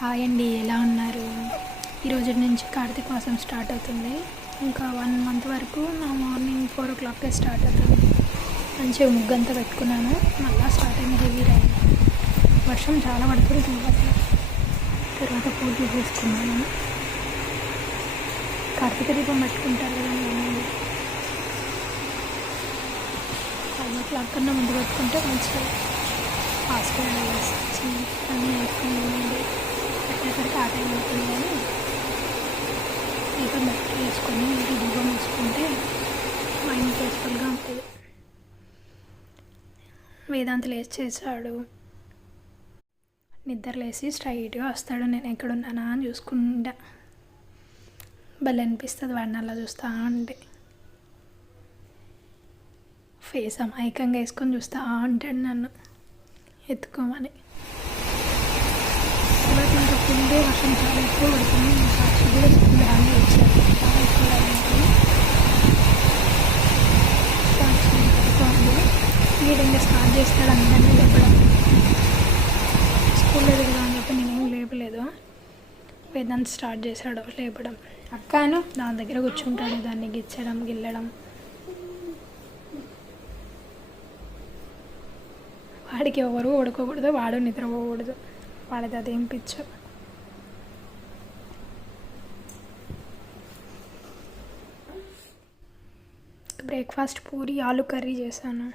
Hi అండి, ఎలా ఉన్నారు? ఈరోజు నుంచి కార్తీక మాసం స్టార్ట్ అవుతుంది. ఇంకా 1 మంత్ వరకు నా మార్నింగ్ 4 o'clockకే స్టార్ట్ అవుతుంది. మంచిగా ముగ్గంతా పెట్టుకున్నాను. మళ్ళీ స్టార్ట్ అయింది హెవీ రైన్. వర్షం చాలా పడుతుంది. తర్వాత పూజలు చేసుకున్నాను. కార్తీక దీపం పెట్టుకుంటారు కదా, 5 o'clock కన్నా ముందు పెట్టుకుంటే మంచిగా ఫాస్ట్గా వేసి అన్నీ వేసుకుని పెట్టేసరికి ఆ టైం అవుతుంది. కానీ దీపం వేసుకొని దీపం వేసుకుంటే మైండ్ పీస్ఫుల్గా ఉంటుంది. వేదాంత లేచి చేశాడు. నిద్ర లేచి స్ట్రైట్గా వస్తాడు. నేను ఎక్కడున్నానా అని చూసుకుంటా. భలే అనిపిస్తుంది వాడిని అలా చూస్తా అంటే. ఫేస్ అమాయకంగా వేసుకొని చూస్తా అంటాడు నన్ను ఎత్తుకోమని. తర్వాత ఇంకా ఫుల్ డే వర్షం చాలా ఎక్కువ పడుతుంది. సాక్షి కూడా స్కూల్ బాగానే వచ్చారు. చాలా ఎక్కువ పడుతుంది. సాక్షి పడుకోండి. వీడు ఇంకా స్టార్ట్ చేస్తాడు అందరినీ లేపడం. స్కూల్లో దిగుదా అని చెప్పి నేనేం లేపలేదు. వేదాంత్ స్టార్ట్ చేశాడు లేపడం. అక్కను దాని దగ్గర కూర్చుంటాడు. దాన్ని గిచ్చడం గిల్లడం. వాడికి ఎవరు పడుకోకూడదు, వాడు నిద్రపోకూడదు. వాడిది అదేం పిచ్చు. బ్రేక్ఫాస్ట్ పూరి ఆలు కర్రీ చేశాను.